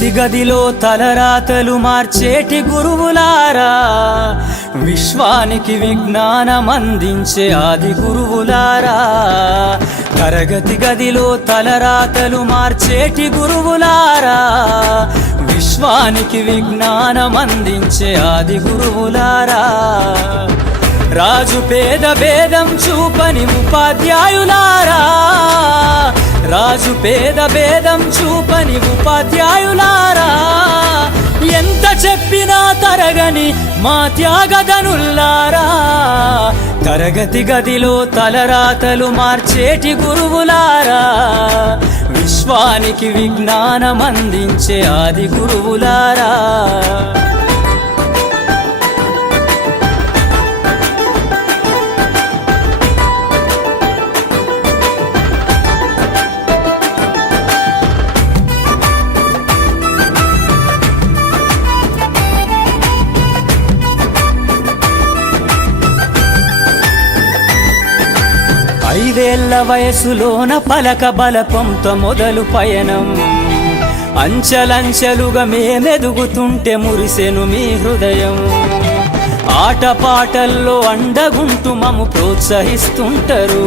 తరగతి గదిలో తలరాతలు మార్చేటి గురువులారా, విశ్వానికి విజ్ఞానం అందించే ఆది గురువులారా. తరగతి గదిలో తలరాతలు మార్చేటి గురువులారా, విశ్వానికి విజ్ఞానం అందించే ఆది గురువులారా. రాజు పేద భేదం చూపని ఉపాధ్యాయులారా, రాజు పేద భేదం చూపని ఉపాధ్యాయులారా. ఎంత చెప్పినా తరగని మా త్యాగధనుల్లారా, తరగతి గదిలో తలరాతలు మార్చేటి గురువులారా, విశ్వానికి విజ్ఞానం అందించే ఆది గురువులారా. ఐదేళ్ల వయసులోన పలక బలపంతో మొదలు పయనం, అంచెలంచెలుగా మేమెదుగుతుంటే మురిసెను మీ హృదయం. ఆటపాటల్లో అండగుంటూ మము ప్రోత్సహిస్తుంటారు,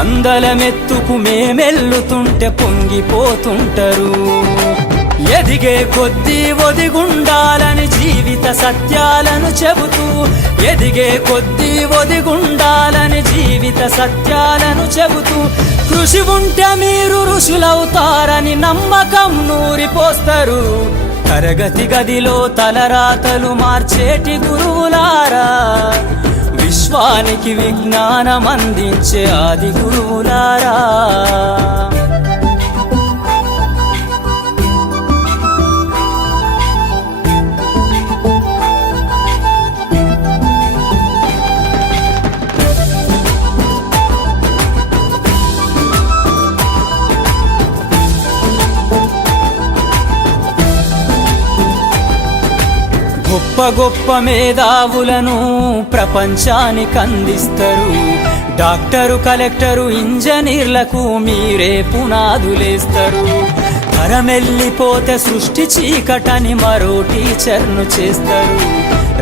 అందలమెత్తుకు మేమెల్లుతుంటే పొంగిపోతుంటారు. ఎదిగే కొద్దీ ఒదిగుండాలని జీవిత సత్యాలను చెబుతూ, ఎదిగే కొద్దీ ఒదిగుండాలని జీవిత సత్యాలను చెబుతూ, కృషి ఉంటే మీరు ఋషులవుతారని నమ్మకం నూరిపోస్తారు. తరగతి గదిలో తలరాతలు మార్చేటి గురువులారా, విశ్వానికి విజ్ఞానం అందించే ఆది గురువులారా. గొప్ప గొప్ప మేధావులను ప్రపంచానికి అందిస్తారు. డాక్టరు, కలెక్టరు, ఇంజనీర్లకు మీరే పునాదులేస్తారు. తరమెల్లిపోతే సృష్టి చీకటని మరో టీచర్ను చేస్తారు.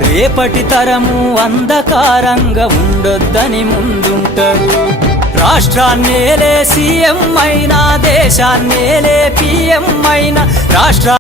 రేపటి తరము అంధకారంగా ఉండొద్దని ముందుంటారు. రాష్ట్రాన్నేలే సీఎం అయినా, దేశాన్నేలే PM అయినా, రాష్ట్ర